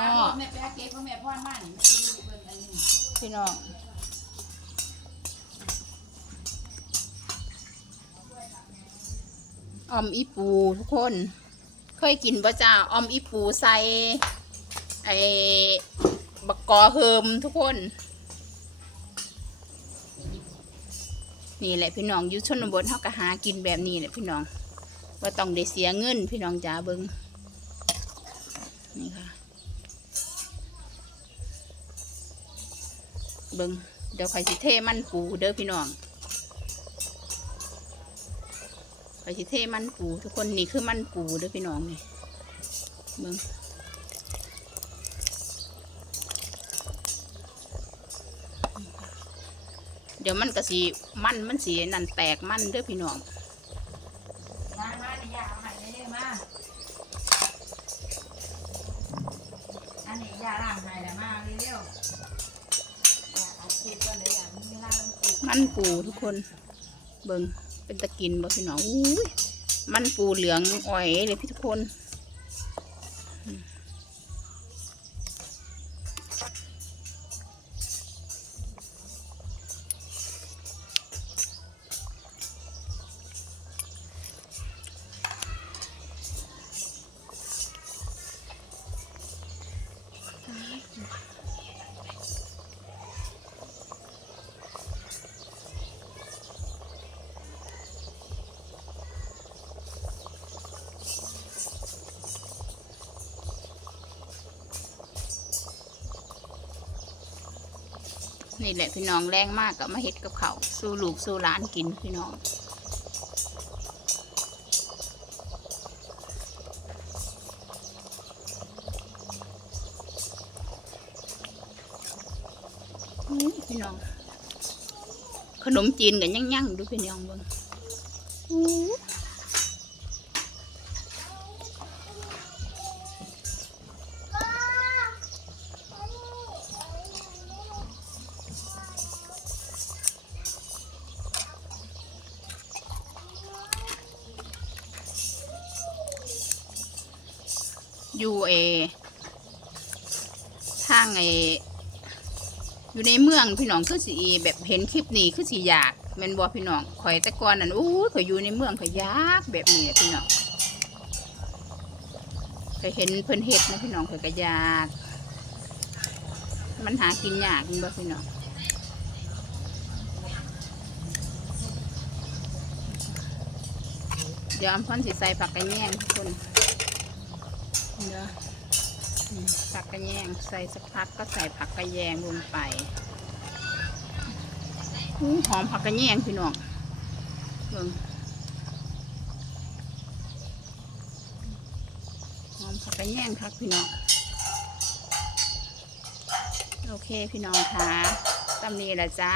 อ๋อแม่แป๊กเก๊กพ่อแม่พ่อมานี่แม่ดูเบิ่งอันนี้พี่น้องออมอีปูทุกคน เคยกินปะจ้าออมอีปูใส่ไอ้บักกอเฮิมทุกคน นี่แหละพี่น้องอยู่ชนบทเขาก็หากินแบบนี้แหละพี่น้องว่าต้องได้เสียเงินพี่น้องจ๋าเบิงนี่ค่ะ เบิงเดี๋ยวข่อยสิเทมันปูเด้อพี่น้องข่อยสิเทมันปูทุกคนนี่คือมันปูเด้อพี่น้องนี่เบิงเดี๋ยวมันก็สีมันมันสีนั่นแตกมันเด้อพี่น้องมามานี่ยาเอาให้ได้เด้อมาอันนี้ยาล้างให้แล้วมาเร็วๆ มันปูทุกคน เบิงเป็นตะกินบ่พี่น้องอุ้ยมันปูเหลืองอ่อยเลยพี่ทุกคน นี่แหละพี่น้องแรงมากกับมาเฮ็ดกับเขาสู้ลูกสู้หลานกินพี่น้องพี่น้อง ขนมจีนกันยั่งๆดูพี่น้องเบิ่ง อยู่เอทางไออยู่ในเมืองพี่น้องคือสิแบบเห็นคลิปนี้คือสิอยากแมนบ่พี่น้องข่อยแต่ก่อนนั่นอู้ข่อยอยู่ในเมืองข่อยยากแบบนี้พี่น้องข่อยเห็นเพิ่นเฮ็ดนะพี่น้องข่อยก็อยาก มันหากินยากม่บ่พี่น้องเดี๋ยวอำพรสิใส่ผักกระแยงทุกคน เดี๋ยวผักกระแยงใส่สักพักก็ใส่ผักกระแยงลงไปหอมผักกระแยงพี่น้องเบิ่งหอมผักกระแยงครับพี่น้องโอเคพี่น้องคะตำนี้ละจ้า